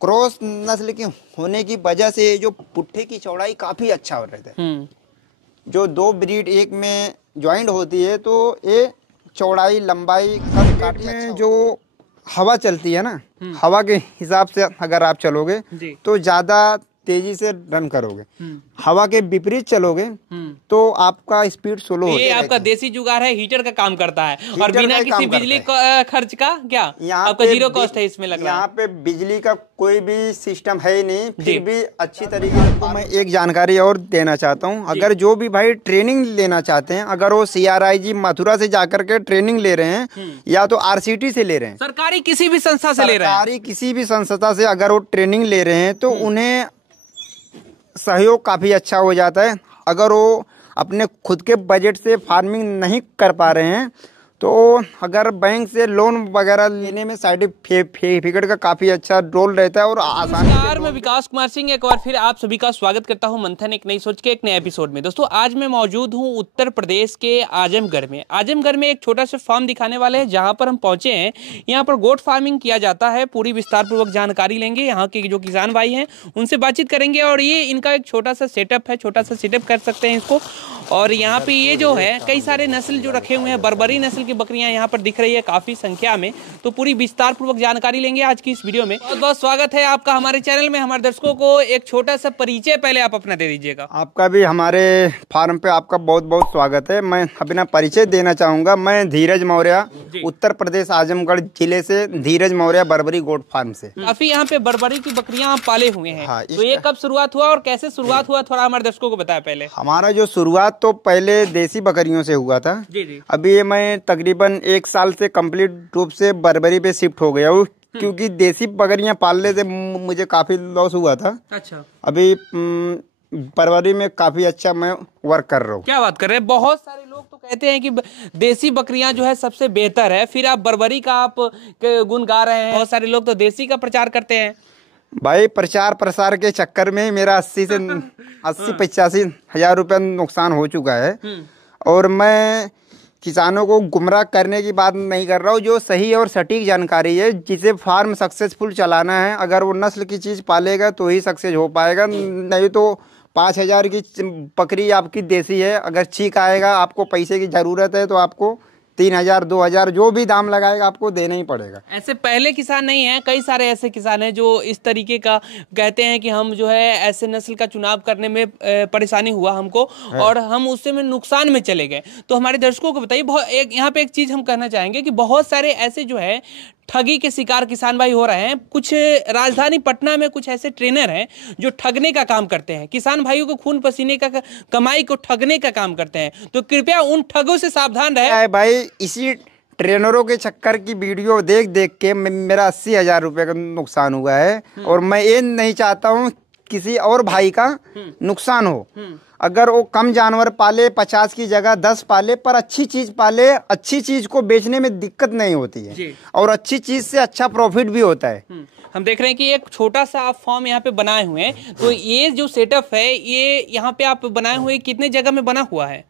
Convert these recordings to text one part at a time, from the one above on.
Cross नस्ल के होने की वजह से जो पुट्ठे की चौड़ाई काफी अच्छा हो रहे थे। जो दो ब्रीड एक में ज्वाइंट होती है तो ये चौड़ाई लंबाई काफी में जो हवा चलती है ना, हवा के हिसाब से अगर आप चलोगे तो ज्यादा तेजी से रन करोगे। हवा के विपरीत चलोगे तो आपका स्पीड स्लो हो। ये आपका देसी जुगाड़ है, हीटर का काम करता है और बिना किसी बिजली खर्च का क्या आपका जीरो कॉस्ट है इसमें लग रहा है। यहाँ पे बिजली का कोई भी सिस्टम है ही नहीं, फिर भी अच्छी तरीके से। तो मैं एक जानकारी और देना चाहता हूँ, अगर जो भी भाई ट्रेनिंग लेना चाहते हैं, अगर वो CRIG मथुरा से जाकर के ट्रेनिंग ले रहे हैं या तो RCT से ले रहे हैं, सरकारी किसी भी संस्था से ले रहे हैं, सरकारी किसी भी संस्था से अगर वो ट्रेनिंग ले रहे हैं तो उन्हें सहयोग काफी अच्छा हो जाता है। अगर वो अपने खुद के बजट से फार्मिंग नहीं कर पा रहे हैं तो अगर बैंक से लोन वगैरह लेने में सर्टिफिकेट का काफी अच्छा रोल रहता है और आसानी। नमस्कार, मैं विकास कुमार सिंह एक बार फिर आप सभी का स्वागत करता हूं मंथन एक नई सोच के एक नए एपिसोड में। दोस्तों आज मैं मौजूद हूं उत्तर प्रदेश के आजमगढ़ में। आजमगढ़ में एक छोटा सा फार्म दिखाने वाले हैं जहां पर हम पहुंचे हैं। यहां पर गोट फार्मिंग किया जाता है। पूरी विस्तार पूर्वक जानकारी लेंगे, यहाँ के जो किसान भाई हैं उनसे बातचीत करेंगे और ये इनका एक छोटा सा सेटअप है, छोटा सा सेटअप कर सकते हैं इसको। और यहाँ पे ये जो है कई सारे नस्ल जो रखे हुए हैं, बर्बरी नस्ल की बकरियां यहाँ पर दिख रही है काफी संख्या में। तो पूरी विस्तार पूर्वक जानकारी लेंगे आज की इस वीडियो में। बहुत बहुत स्वागत है आपका हमारे चैनल में। हमारे दर्शकों को एक छोटा सा परिचय पहले आप अपना दे दीजिएगा। आपका भी हमारे फार्म पे आपका बहुत बहुत स्वागत है। मैं अपना परिचय देना चाहूंगा। मैं धीरज मौर्य, उत्तर प्रदेश आजमगढ़ जिले से धीरज मौर्य, बर्बरी गोट फार्म से। काफी यहाँ पे बर्बरी की बकरियां आप पाले हुए हैं। हाँ, तो ये कब शुरुआत हुआ और कैसे शुरुआत हुआ, थोड़ा हमारे दर्शकों को बताया पहले। हमारा जो शुरुआत तो पहले देसी बकरियों से हुआ था। जी। अभी ये मैं तकरीबन 1 साल से कंप्लीट रूप से बर्बरी पे शिफ्ट हो गया हूँ, क्योंकि देसी बकरियां पालने से मुझे काफी लॉस हुआ था। अच्छा। अभी बर्बरी में काफी अच्छा मैं वर्क कर रहा हूँ। क्या बात कर रहे हैं। बहुत सारे लोग तो कहते हैं कि देसी बकरियां जो है सबसे बेहतर है, फिर आप बर्बरी का आप गुण गा रहे हैं। बहुत सारे लोग तो देसी का प्रचार करते हैं। भाई प्रचार प्रसार के चक्कर में मेरा 80-85 हजार रुपया नुकसान हो चुका है और मैं किसानों को गुमराह करने की बात नहीं कर रहा हूँ। जो सही और सटीक जानकारी है, जिसे फार्म सक्सेसफुल चलाना है, अगर वो नस्ल की चीज़ पालेगा तो ही सक्सेस हो पाएगा। नहीं तो 5,000 की बकरी आपकी देसी है, अगर चीक आएगा, आपको पैसे की ज़रूरत है तो आपको 3,000 2,000 जो भी दाम लगाएगा आपको देना ही पड़ेगा। ऐसे पहले किसान नहीं है, कई सारे ऐसे किसान हैं जो इस तरीके का कहते हैं कि हम जो है ऐसे नस्ल का चुनाव करने में परेशानी हुआ हमको और हम उससे में नुकसान में चले गए। तो हमारे दर्शकों को बताइए, यहाँ पे एक चीज हम कहना चाहेंगे कि बहुत सारे ऐसे जो है ठगी के शिकार किसान भाई हो रहे हैं। कुछ राजधानी पटना में कुछ ऐसे ट्रेनर हैं जो ठगने का काम करते हैं, किसान भाइयों को खून पसीने का कमाई को ठगने का काम करते हैं। तो कृपया उन ठगों से सावधान रहे। भाई इसी ट्रेनरों के चक्कर की वीडियो देख देख के मेरा 80,000 रुपये का नुकसान हुआ है और मैं ये नहीं चाहता हूँ किसी और भाई का नुकसान हो। अगर वो कम जानवर पाले, 50 की जगह 10 पाले, पर अच्छी चीज पाले, अच्छी चीज को बेचने में दिक्कत नहीं होती है और अच्छी चीज से अच्छा प्रॉफिट भी होता है। हम देख रहे हैं कि एक छोटा सा आप फॉर्म यहाँ पे बनाए हुए हैं। तो ये जो सेटअप है, ये यहाँ पे आप बनाए हुए कितने जगह में बना हुआ है?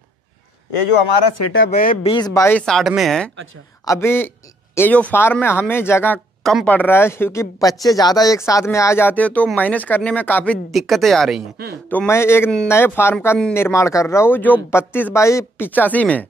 ये जो हमारा सेटअप है 20 बाई 60 में है। अच्छा। अभी ये जो फार्म है हमें जगह कम पड़ रहा है, क्योंकि बच्चे ज्यादा एक साथ में आ जाते हैं तो मैनेज करने में काफी दिक्कतें आ रही हैं। तो मैं एक नए फार्म का निर्माण कर रहा हूँ जो 32 बाई 85 में,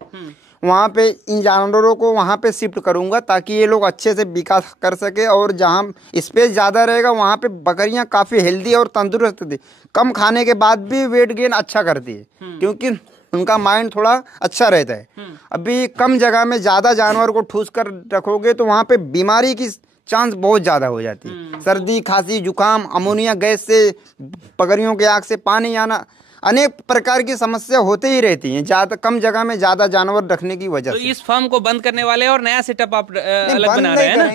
वहाँ पे इन जानवरों को वहाँ पे शिफ्ट करूँगा ताकि ये लोग अच्छे से विकास कर सके और जहाँ स्पेस ज़्यादा रहेगा वहाँ पे बकरियाँ काफ़ी हेल्दी और तंदुरुस्त थी, कम खाने के बाद भी वेट गेन अच्छा करती है क्योंकि उनका माइंड थोड़ा अच्छा रहता है। अभी कम जगह में ज़्यादा जानवर को ठूस कर रखोगे तो वहाँ पे बीमारी की चांस बहुत ज़्यादा हो जाती है। सर्दी, खांसी, जुकाम, अमोनिया गैस से, बकरियों के आँख से पानी आना, अनेक प्रकार की समस्या होते ही रहती हैं ज़्यादा कम जगह में ज़्यादा जानवर रखने की वजह से। तो इस फार्म को बंद करने वाले और नया सेटअप आप अलग बना रहे हैं ना?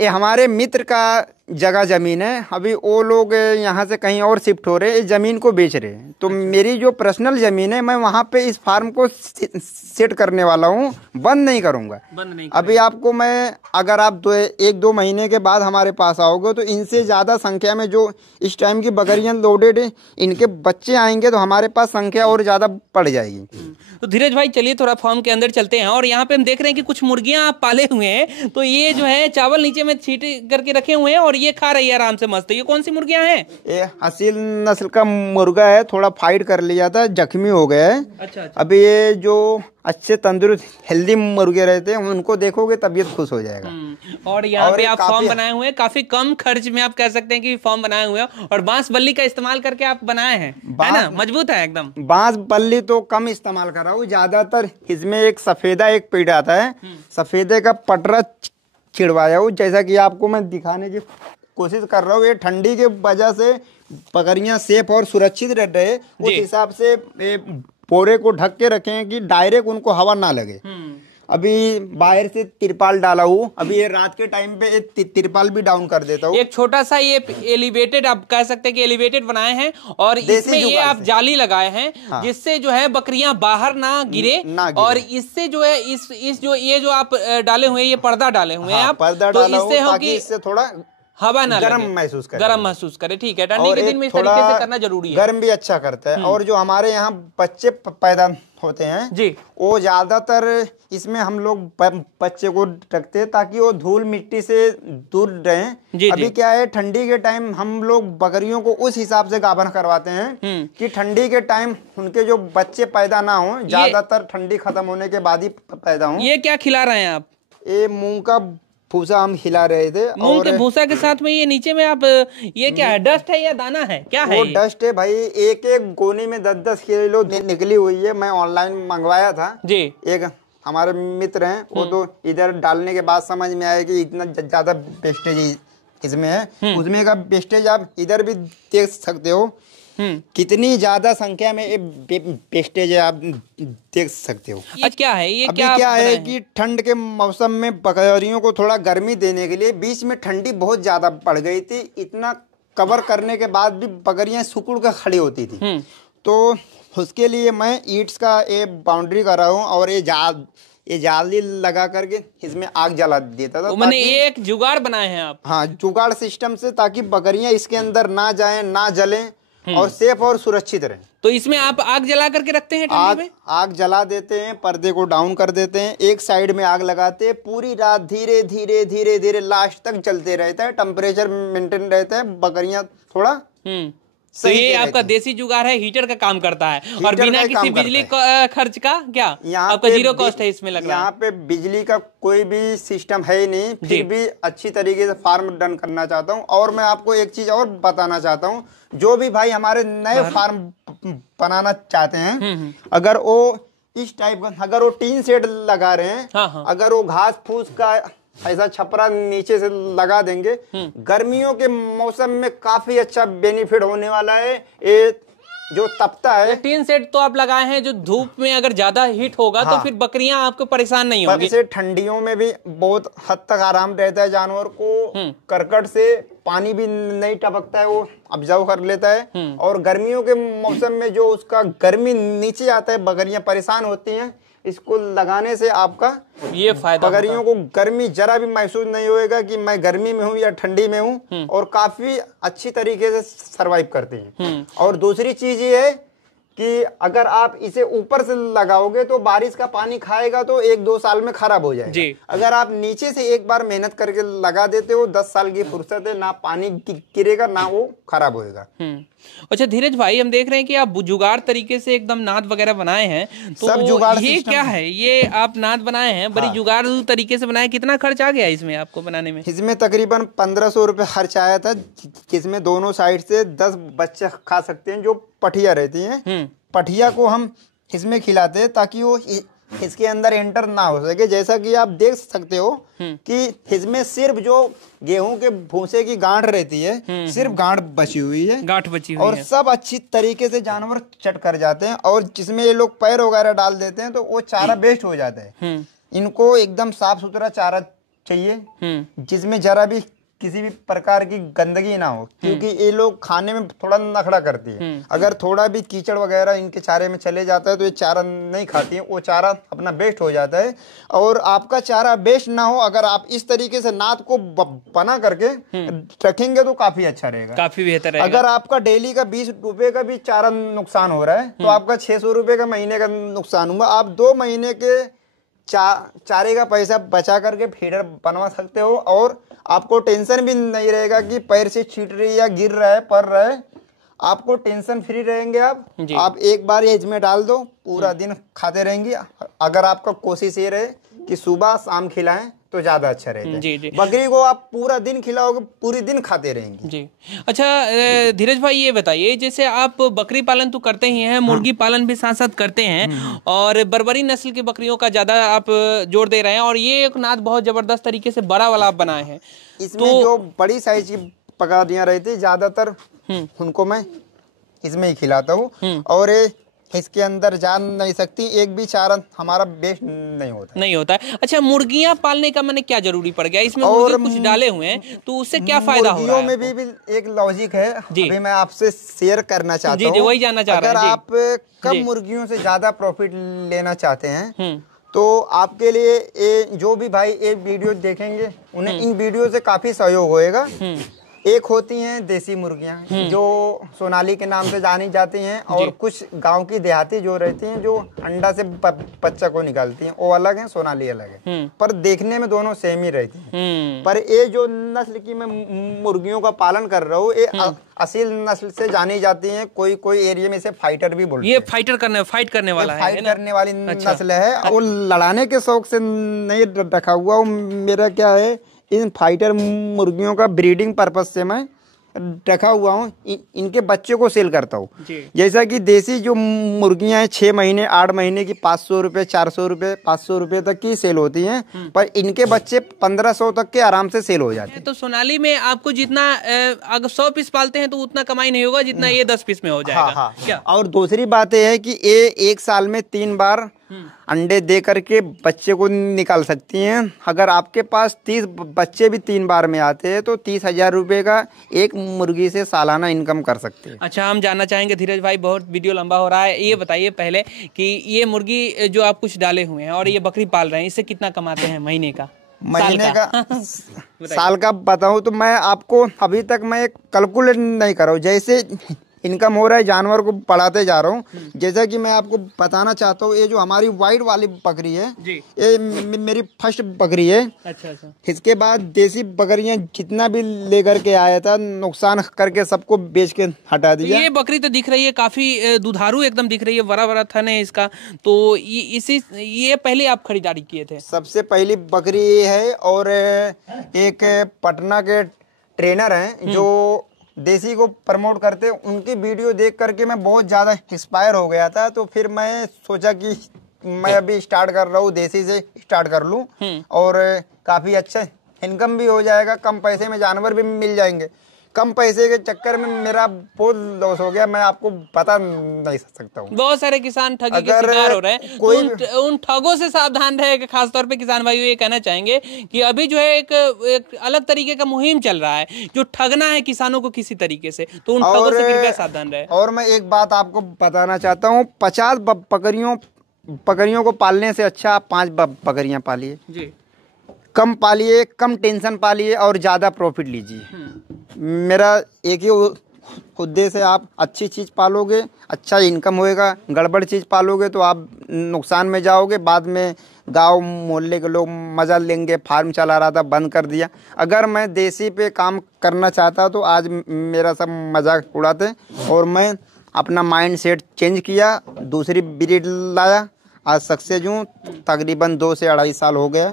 ये हमारे मित्र का जगह जमीन है। अभी वो लोग यहाँ से कहीं और शिफ्ट हो रहे हैं, इस जमीन को बेच रहे हैं। तो मेरी जो पर्सनल जमीन है, मैं वहाँ पे इस फार्म को सेट करने वाला हूँ, बंद नहीं करूँगा। अभी आपको मैं, अगर आप 1-2 महीने के बाद हमारे पास आओगे तो इनसे ज़्यादा संख्या में जो इस टाइम की बकरियाँ लोडेड है, इनके बच्चे आएंगे तो हमारे पास संख्या और ज़्यादा बढ़ जाएगी। तो धीरज भाई चलिए थोड़ा फार्म के अंदर चलते हैं। और यहाँ पे हम देख रहे हैं कि कुछ मुर्गियाँ आप पाले हुए हैं। तो ये जो है चावल नीचे में छींट करके रखे हुए हैं और ये खा रही है आराम से मस्त। ये कौन सी मुर्गियां हैं? ये असील नस्ल का मुर्गा है, थोड़ा फाइट कर लिया था, जख्मी हो गया है। अच्छा। अभी ये जो अच्छे तंदुरुस्त हेल्दी मुर्गे रहते हैं उनको देखोगे तबीयत खुश हो जाएगा। और यहाँ पे आप फॉर्म बनाए हुए हैं, काफी कम खर्च में आप कह सकते हैं कि फॉर्म बनाए हुए हैं, और बांस बल्ली का इस्तेमाल करके आप बनाए हैं, है ना? मजबूत है एकदम। बांस बल्ली तो कम इस्तेमाल कर रहा हूँ, ज्यादातर इसमें एक सफेदा एक पेड़ आता है, सफेदे का पटरा छिड़वाया हूँ। जैसा कि आपको मैं दिखाने की कोशिश कर रहा हूँ, ये ठंडी के वजह से बकरियां सेफ और सुरक्षित रह रहे, उस हिसाब से पोरे को ढक के रखें कि डायरेक्ट उनको हवा ना लगे। अभी बाहर से तिरपाल डाला हूँ, अभी ये रात के टाइम पे एक तिरपाल भी डाउन कर देता हूँ। एक छोटा सा ये एलिवेटेड, आप कह सकते हैं कि एलिवेटेड बनाए हैं, और इसमें ये आप जाली लगाए हैं। हाँ। जिससे जो है बकरियां बाहर ना गिरे, और इससे जो है इस जो ये जो आप डाले हुए ये पर्दा डाले हुए हैं आप, पर्दा डाला हूँ ताकि इससे थोड़ा हवा ना गर्म महसूस करे। ठीक है, ठंडी के दिन में इस तरीके से करना जरूरी है। गर्म भी अच्छा करता है। और जो हमारे यहाँ बच्चे पैदा होते हैं जी, वो ज्यादातर इसमें हम लोग बच्चे को रखते हैं ताकि वो धूल मिट्टी से दूर रहें। अभी क्या है, ठंडी के टाइम हम लोग बकरियों को उस हिसाब से गाभन करवाते हैं कि ठंडी के टाइम उनके जो बच्चे पैदा ना हो, ज्यादातर ठंडी खत्म होने के बाद ही पैदा हो। ये क्या खिला रहे हैं आप? ये मूंग का भूसा हम खिला रहे थे। मूंग के भूसा के साथ में ये नीचे में आप ये क्या है, डस्ट है या दाना है, क्या है? वो डस्ट है भाई, एक एक गोनी में 10-10 किलो निकली हुई है। मैं ऑनलाइन मंगवाया था जी। एक हमारे मित्र हैं, वो तो इधर डालने के बाद समझ में आया कि इतना ज्यादा वेस्टेज इसमें है। उसमें का वेस्टेज आप इधर भी देख सकते हो, कितनी ज्यादा संख्या में वेस्टेज है, आप देख सकते हो। आज क्या है ये? अभी क्या है कि ठंड के मौसम में बकरियों को थोड़ा गर्मी देने के लिए बीच में ठंडी बहुत ज्यादा पड़ गई थी। इतना कवर करने के बाद भी बकरियां सुकुड़ कर खड़ी होती थी, तो उसके लिए मैं ईंट्स का ये बाउंड्री कर रहा हूँ, और ये जाली लगा करके इसमें आग जला देता था। मैंने एक जुगाड़ बनाए हैं आप? हाँ, जुगाड़ सिस्टम से, ताकि बकरियां इसके अंदर ना जाएं, ना जलें और सेफ और सुरक्षित रहे। तो इसमें आप आग जला करके रखते हैं? आग जला देते हैं, पर्दे को डाउन कर देते हैं, एक साइड में आग लगाते हैं, पूरी रात धीरे धीरे धीरे धीरे लास्ट तक चलते रहता है। टेम्परेचर मेंटेन रहता है, बकरियां थोड़ा तो ये आपका देसी जुगाड़ है, हीटर का काम करता है, और बिना किसी बिजली खर्च का, क्या आपका जीरो कॉस्ट है इसमें लग रहा है? यहाँ पे बिजली का कोई भी सिस्टम है ही नहीं, फिर भी अच्छी तरीके से फार्म रन करना चाहता हूँ। और मैं आपको एक चीज और बताना चाहता हूँ, जो भी भाई हमारे नए फार्म बनाना चाहते हैं, अगर वो इस टाइप का, अगर वो टीन शेड लगा रहे हैं, अगर वो घास फूस का ऐसा छपरा नीचे से लगा देंगे, गर्मियों के मौसम में काफी अच्छा बेनिफिट होने वाला है। ये जो तपता है, टीन सेट तो आप लगाए हैं, जो धूप में अगर ज्यादा हीट होगा तो फिर बकरियां आपको परेशान नहीं होंगी। इसे ठंडियों में भी बहुत हद तक आराम रहता है जानवर को, करकट से पानी भी नहीं टपकता है, वो ऑब्जर्व कर लेता है। और गर्मियों के मौसम में जो उसका गर्मी नीचे आता है, बकरियां परेशान होती हैं। इसको लगाने से आपका ये फायदा, बकरियों को गर्मी जरा भी महसूस नहीं होएगा कि मैं गर्मी में हूँ या ठंडी में हूँ, और काफी अच्छी तरीके से सरवाइव करती हैं। और दूसरी चीज ये है कि अगर आप इसे ऊपर से लगाओगे तो बारिश का पानी खाएगा तो 1-2 साल में खराब हो जाएगा। अगर आप नीचे से एक बार मेहनत करके लगा देते हो, 10 साल की फुर्सत है, ना पानी गिरेगा ना वो खराब होएगा। अच्छा धीरज भाई, हम देख रहे हैं कि आप जुगाड़ तरीके से एकदम नाद वगैरह बनाए हैं, तो सब जुगाड़ ये क्या है? ये आप नाद बनाए हैं, बड़ी जुगाड़ तरीके से बनाए, कितना खर्च आ गया इसमें आपको बनाने में? इसमें तकरीबन 1500 रुपए खर्च आया था, जिसमें दोनों साइड से 10 बच्चे खा सकते हैं। जो पठिया रहती हैं, पठिया को हम इसमें खिलाते हैं ताकि वो इसके अंदर एंटर ना हो सके। जैसा कि आप देख सकते हो कि इसमें सिर्फ जो गेहूं के भूसे की गांठ रहती है, सिर्फ गांठ बची हुई है, और सब अच्छी तरीके से जानवर चट कर जाते हैं। और जिसमें ये लोग पैर वगैरह डाल देते हैं तो वो चारा वेस्ट हो जाता है। इनको एकदम साफ सुथरा चारा चाहिए, जिसमें जरा भी किसी भी प्रकार की गंदगी ना हो, क्योंकि ये लोग खाने में थोड़ा नखड़ा करती है। अगर थोड़ा भी कीचड़ वगैरह इनके चारे में चले जाता है तो ये चारा नहीं खाती है, वो चारा अपना वेस्ट हो जाता है। और आपका चारा वेस्ट ना हो, अगर आप इस तरीके से नाद को बना करके रखेंगे तो काफी अच्छा रहेगा, काफी बेहतर रहेगा। अगर आपका डेली का 20 रुपए का भी चारा नुकसान हो रहा है तो आपका 600 रुपए का महीने का नुकसान हुआ। आप 2 महीने के चारे का पैसा बचा करके फीडर बनवा सकते हो, और आपको टेंशन भी नहीं रहेगा कि पैर से छीट रही है या गिर रहा है, पड़ रहा है। आपको टेंशन फ्री रहेंगे आप एक बार ये इसमें डाल दो, पूरा दिन खाते रहेंगे। अगर आपका कोशिश ये रहे कि सुबह शाम खिलाएं तो ज्यादा अच्छा रहेगा। जी जी। बकरी को आप पूरा दिन खिलाओगे, पूरी दिन खाते रहेंगे। जी। अच्छा धीरज भाई ये बताइए, जैसे आप बकरी पालन तो करते ही हैं, मुर्गी पालन भी साथ साथ करते हैं और बर्बरी नस्ल की बकरियों का ज्यादा आप जोर दे रहे हैं और ये एक नाद बहुत जबरदस्त तरीके से बड़ा वाला आप बनाए हैं। इसमें जो बड़ी साइज की बकरियां रहती ज्यादातर उनको मैं इसमें ही खिलाता हूँ और इसके अंदर जा नहीं सकती, एक भी चारा हमारा वेस्ट नहीं होता है। अच्छा, मुर्गियां पालने का मैंने क्या जरूरी पड़ गया इसमें? और कुछ डाले हुए हैं तो उससे क्या फायदा हो रहा है? मुर्गियों में भी एक लॉजिक है, अभी मैं आपसे शेयर करना चाहता हूँ। जी, वही जानना चाह रहा हूं। अगर आप कम मुर्गियों से ज्यादा प्रॉफिट लेना चाहते हैं तो आपके लिए ये जो भी भाई ये वीडियो देखेंगे उन्हें इन वीडियो से काफी सहयोग होएगा। एक होती हैं देसी मुर्गियां जो सोनाली के नाम से जानी जाती हैं और कुछ गांव की देहाती जो रहती हैं जो अंडा से बच्चा को निकालती हैं, वो अलग हैं, सोनाली अलग है, पर देखने में दोनों सेम ही रहती हैं। पर ये जो नस्ल की मैं मुर्गियों का पालन कर रहा हूँ ये असील नस्ल से जानी जाती हैं। कोई एरिया में इसे फाइटर भी बोलते हैं। ये फाइट करने वाला है, फाइट करने वाली नस्ल है। वो लड़ाने के शौक से नहीं रखा हुआ, मेरा क्या है इन फाइटर मुर्गियों का ब्रीडिंग पर्पस से मैं रखा हुआ हूँ। इनके बच्चे को सेल करता हूँ। जैसा कि देसी जो मुर्गियां हैं 6 महीने 8 महीने की 500 रुपये 400 रुपये 500 रुपये तक की सेल होती हैं, पर इनके बच्चे 1500 तक के आराम से सेल हो जाते हैं। तो सोनाली में आपको जितना अगर 100 पीस पालते हैं तो उतना कमाई नहीं होगा जितना ये 10 पीस में हो जाएगा। क्या? और दूसरी बात यह है कि ये एक साल में 3 बार अंडे दे करके बच्चे को निकाल सकती हैं। अगर आपके पास 30 बच्चे भी 3 बार में आते हैं तो 30,000 रुपये का एक मुर्गी से सालाना इनकम कर सकते हैं। अच्छा, हम जानना चाहेंगे धीरज भाई, बहुत वीडियो लंबा हो रहा है, ये बताइए पहले कि ये मुर्गी जो आप कुछ डाले हुए हैं और ये बकरी पाल रहे हैं, इससे कितना कमाते हैं महीने का? साल का बताऊं तो मैं आपको अभी तक मैं कैलकुलेट नहीं कर रहा हूँ। जैसे इनकम हो रहा है जानवर को बढ़ाते जा रहा हूँ। जैसा कि मैं आपको बताना चाहता हूँ, ये जो हमारी वाइट वाली बकरी है ये मेरी फर्स्ट बकरी है। अच्छा। इसके बाद देसी बकरियां जितना भी लेकर के आया था नुकसान करके सबको बेच के हटा दिया। ये बकरी तो दिख रही है काफी दुधारू एकदम दिख रही है, बड़ा थन है इसका। तो ये पहले आप खरीदारी किए थे? सबसे पहली बकरी ये है और एक पटना के ट्रेनर हैं जो देसी को प्रमोट करते, उनकी वीडियो देख करके मैं बहुत ज़्यादा इंस्पायर हो गया था। तो फिर मैं सोचा कि मैं अभी स्टार्ट कर रहा हूँ, देसी से स्टार्ट कर लूँ और काफ़ी अच्छा इनकम भी हो जाएगा, कम पैसे में जानवर भी मिल जाएंगे। कम पैसे के चक्कर में मेरा बहुत लॉस हो गया, मैं आपको बता नहीं सकता हूँ। बहुत सारे किसान ठगी के शिकार हो रहे हैं, तो उन ठगों से सावधान रहेगा। खासतौर पे किसान भाइयों ये कहना चाहेंगे कि अभी जो है एक अलग तरीके का मुहिम चल रहा है जो ठगना है किसानों को किसी तरीके से, तो उन ठगों से कृपया सावधान रहे। और मैं एक बात आपको बताना चाहता हूँ, 50 बकरियों को पालने से अच्छा आप 5 बकरियां पालिए जी। कम पालिए, कम टेंशन पालिए और ज़्यादा प्रॉफिट लीजिए। मेरा एक ही उद्देश्य है, आप अच्छी चीज़ पालोगे अच्छा इनकम होएगा, गड़बड़ चीज़ पालोगे तो आप नुकसान में जाओगे। बाद में गांव मोहल्ले के लोग मज़ा लेंगे, फार्म चला रहा था बंद कर दिया। अगर मैं देसी पे काम करना चाहता तो आज मेरा सब मजाक उड़ाते। और मैं अपना माइंड सेट चेंज किया, दूसरी ब्रीड लाया, आज सक्सेस हूँ। तकरीबन 2 से 2.5 साल हो गया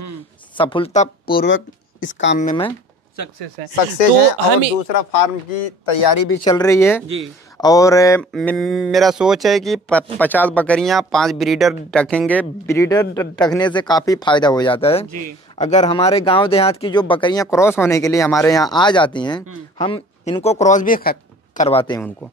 सफलता पूर्वक इस काम में मैं सक्सेस है। और दूसरा फार्म की तैयारी भी चल रही है जी। और मेरा सोच है कि 50 बकरियां 5 ब्रीडर रखेंगे। ब्रीडर रखने से काफ़ी फायदा हो जाता है जी। अगर हमारे गांव देहात की जो बकरियां क्रॉस होने के लिए हमारे यहाँ आ जाती हैं, हम इनको क्रॉस भी करवाते हैं। उनको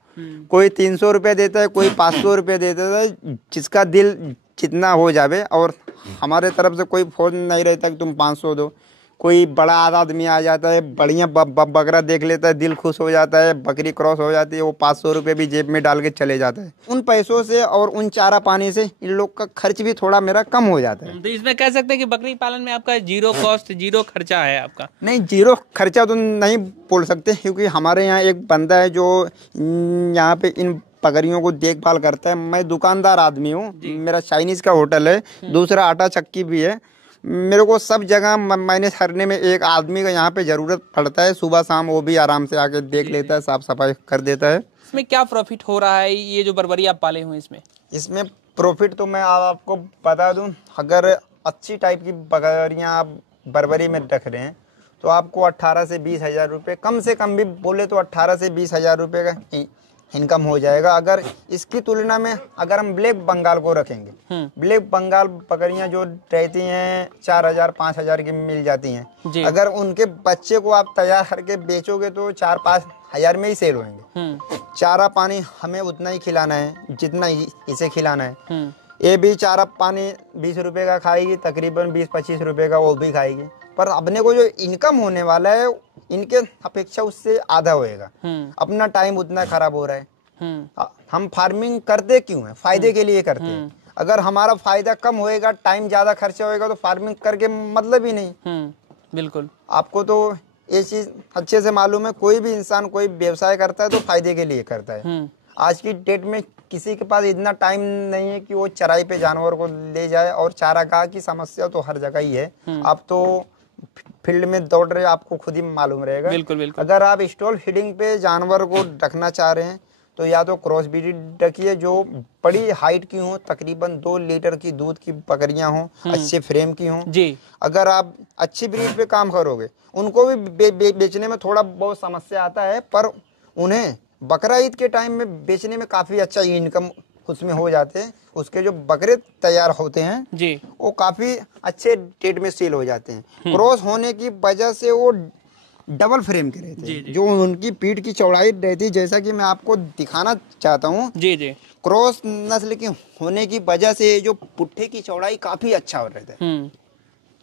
कोई 300 रुपये देता है, कोई 500 रुपये देता है, जिसका दिल जितना हो जावे। और हमारे तरफ से कोई फोन नहीं रहता कि तुम 500 दो। कोई बड़ा आदमी आ जाता है, बढ़िया बकरा देख लेता है, दिल खुश हो जाता है, बकरी क्रॉस हो जाती है, वो 500 रुपये भी जेब में डाल के चले जाता है। उन पैसों से और उन चारा पानी से इन लोग का खर्च भी थोड़ा मेरा कम हो जाता है। तो इसमें कह सकते हैं कि बकरी पालन में आपका जीरो कॉस्ट, जीरो खर्चा है आपका? नहीं, जीरो खर्चा तो नहीं बोल सकते, क्योंकि हमारे यहाँ एक बंदा है जो यहाँ पे इन बकरियों को देखभाल करता है। मैं दुकानदार आदमी हूँ, मेरा चाइनीज का होटल है, दूसरा आटा चक्की भी है। मेरे को सब जगह मैनेज करने में एक आदमी का यहाँ पे ज़रूरत पड़ता है। सुबह शाम वो भी आराम से आके देख लेता है, साफ सफाई कर देता है। इसमें क्या प्रॉफिट हो रहा है, ये जो बर्बरी आप पाले हुए इसमें प्रॉफिट तो मैं आपको बता दूं, अगर अच्छी टाइप की बकरियां आप बर्बरी में रख रहे हैं तो आपको 18 से 20 हज़ार रुपये, कम से कम भी बोले तो 18 से 20 हज़ार रुपये का इनकम हो जाएगा। अगर इसकी तुलना में अगर हम ब्लैक बंगाल को रखेंगे, ब्लैक बंगाल बकरियां जो रहती हैं 4,000 5,000 की मिल जाती हैं। अगर उनके बच्चे को आप तैयार करके बेचोगे तो 4-5 हज़ार में ही सेल होंगे। चारा पानी हमें उतना ही खिलाना है जितना इसे खिलाना है। ये भी चारा पानी 20 रुपए का खाएगी, तकरीबन 20-25 रुपए का वो भी खाएगी, पर अपने को जो इनकम होने वाला है इनके अपेक्षा उससे आधा होएगा। अपना टाइम उतना खराब हो रहा है। हम फार्मिंग करते क्यों है? फायदे के लिए करते हैं। अगर हमारा फायदा कम होएगा, टाइम ज्यादा खर्चा होएगा तो फार्मिंग करके मतलब ही नहीं। बिल्कुल, आपको तो ये चीज अच्छे से मालूम है। कोई भी इंसान कोई व्यवसाय करता है तो फायदे के लिए करता है। आज की डेट में किसी के पास इतना टाइम नहीं है कि वो चराई पे जानवर को ले जाए, और चारागाह की समस्या तो हर जगह ही है। आप तो फील्ड में दौड़ रहे, आपको खुद ही मालूम रहेगा। बिल्कुल बिल्कुल। अगर आप स्टॉल फीडिंग पे जानवर को रखना चाह रहे हैं तो या तो क्रॉस ब्रीड रखिए जो बड़ी हाइट की हो, तकरीबन 2 लीटर की दूध की बकरियां हों, अच्छे फ्रेम की हों जी। अगर आप अच्छी ब्रीड पे काम करोगे, उनको भी बेचने में थोड़ा बहुत समस्या आता है, पर उन्हें बकरा ईद के टाइम में बेचने में काफी अच्छा इनकम उसमें हो जाते हैं। उसके जो बकरे तैयार होते हैं जी, वो काफी अच्छे रेट में सेल हो जाते हैं। क्रॉस होने की वजह से वो डबल फ्रेम के रहते हैं, जो उनकी पीठ की चौड़ाई रहती है, जैसा कि मैं आपको दिखाना चाहता हूँ जी जी। क्रॉस नस्ल की होने की वजह से जो पुट्ठे की चौड़ाई काफी अच्छा हो रहता है।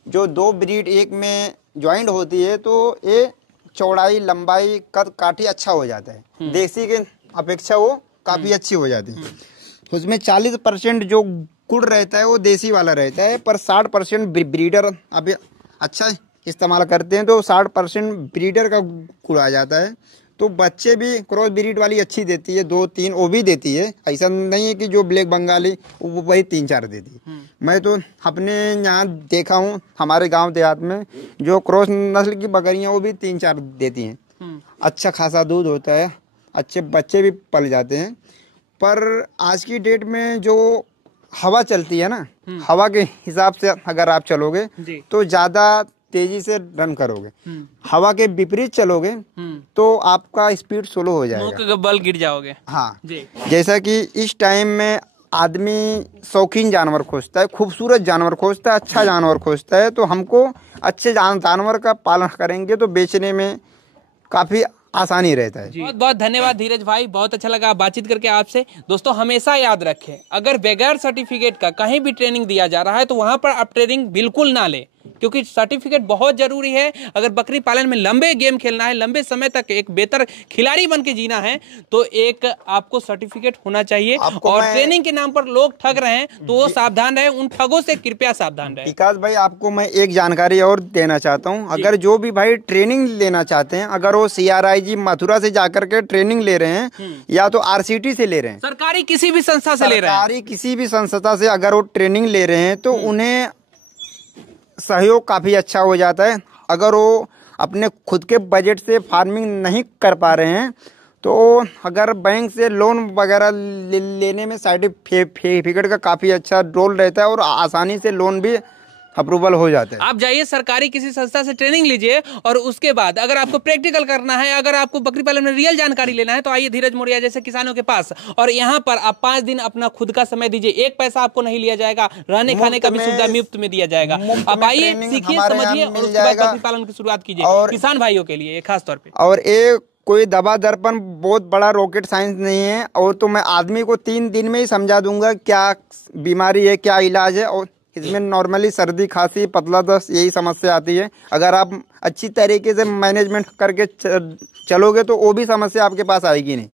जो 2 ब्रीड एक में ज्वाइंट होती है तो ये चौड़ाई, लंबाई, कद काठी अच्छा हो जाता है। देसी के अपेक्षा वो काफी अच्छी हो जाती है। उसमें 40% जो गुड़ रहता है वो देसी वाला रहता है, पर 60% ब्रीडर अभी अच्छा इस्तेमाल करते हैं तो 60% ब्रीडर का गुड़ आ जाता है। तो बच्चे भी क्रॉस ब्रीड वाली अच्छी देती है, 2-3 वो भी देती है। ऐसा नहीं है कि जो ब्लैक बंगाली वो वही 3-4 देती है। मैं तो अपने यहाँ देखा हूँ, हमारे गांव देहात में जो क्रॉस नस्ल की बकरियाँ वो भी 3-4 देती हैं। अच्छा खासा दूध होता है, अच्छे बच्चे भी पल जाते हैं। पर आज की डेट में जो हवा चलती है ना, हवा के हिसाब से अगर आप चलोगे तो ज्यादा तेजी से रन करोगे। हवा के विपरीत चलोगे तो आपका स्पीड स्लो हो जाएगा, बल गिर जाओगे। हाँ जी। जैसा कि इस टाइम में आदमी शौकीन जानवर खोजता है, खूबसूरत जानवर खोजता है, अच्छा जानवर खोजता है। तो हमको अच्छे जानवर का पालन करेंगे तो बेचने में काफी आसानी रहता है। बहुत बहुत धन्यवाद धीरज भाई, बहुत अच्छा लगा बातचीत करके आपसे। दोस्तों हमेशा याद रखें, अगर बगैर सर्टिफिकेट का कहीं भी ट्रेनिंग दिया जा रहा है तो वहां पर आप ट्रेनिंग बिल्कुल ना ले, क्योंकि सर्टिफिकेट बहुत जरूरी है। अगर बकरी पालन में लंबे गेम खेलना है, लंबे समय तक एक बेहतर खिलाड़ी बन के जीना है तो एक आपको सर्टिफिकेट होना चाहिए। और ट्रेनिंग के नाम पर लोग ठग रहे हैं तो वो सावधान रहे, उन ठगों से कृपया सावधान रहे। विकास भाई, आपको मैं एक जानकारी और देना चाहता हूँ। अगर जो भी भाई ट्रेनिंग लेना चाहते हैं, अगर वो CRIG मथुरा से जाकर के ट्रेनिंग ले रहे हैं या तो RCT से ले रहे हैं, सरकारी किसी भी संस्था से ले रहे हैं, सरकारी किसी भी संस्था से अगर वो ट्रेनिंग ले रहे हैं तो उन्हें सहयोग काफी अच्छा हो जाता है। अगर वो अपने खुद के बजट से फार्मिंग नहीं कर पा रहे हैं तो अगर बैंक से लोन वगैरह लेने में सर्टिफिकेट का काफी अच्छा रोल रहता है और आसानी से लोन भी अप्रूवल हो जाते हैं। आप जाइए सरकारी किसी संस्था से ट्रेनिंग लीजिए और उसके बाद अगर आपको प्रैक्टिकल करना है, अगर आपको बकरी पालन में रियल जानकारी लेना है तो आइए धीरज मौर्या जैसे किसानों के पास, और यहाँ पर आप 5 दिन अपना खुद का समय दीजिए। 1 पैसा आपको नहीं लिया जाएगा, रहने खाने का भी सुविधा मुफ्त में दिया जाएगा। आप आइए, सीखिए, समझिए और उसके बाद बकरी पालन की शुरुआत कीजिए। और किसान भाइयों के लिए खास तौर पर, और एक कोई दवा दर्पण बहुत बड़ा रॉकेट साइंस नहीं है, और तो मैं आदमी को 3 दिन में ही समझा दूंगा क्या बीमारी है, क्या इलाज है। और इसमें नॉर्मली सर्दी, खांसी, पतला दस्त यही समस्या आती है। अगर आप अच्छी तरीके से मैनेजमेंट करके चलोगे तो वो भी समस्या आपके पास आएगी नहीं।